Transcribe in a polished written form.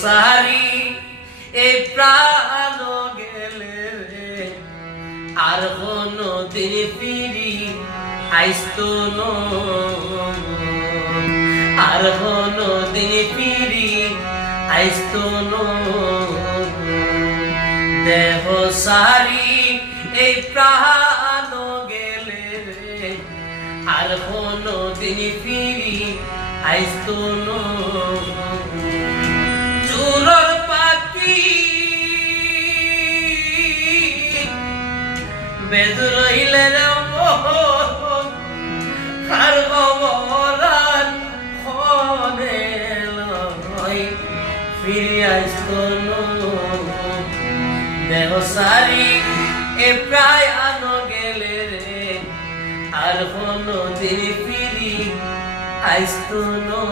সারি এই প্রাণ গেলে রে আর কোনো দিন ফিরি আইsto নো আর কোনো দিন ফিরি আইsto নো দেহ সারি এই প্রাণ গেলে রে আর কোনো দিন ফিরি আইsto নো চুরর পাখি বেদুরইলে রে আর অবরান হনে লই ফিরি আইsto নো দেহ সারি এ প্রায় আনো গেলে রে আর কোনো দিন ফিরি আইsto নো